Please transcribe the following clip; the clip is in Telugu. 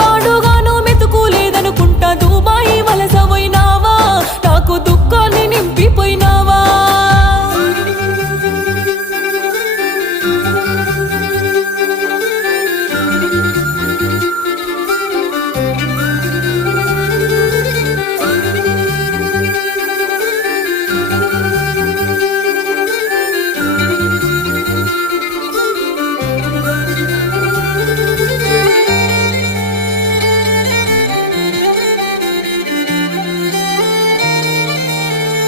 పాడుగాను మెతుకు లేదనుకుంటా దుబాయ్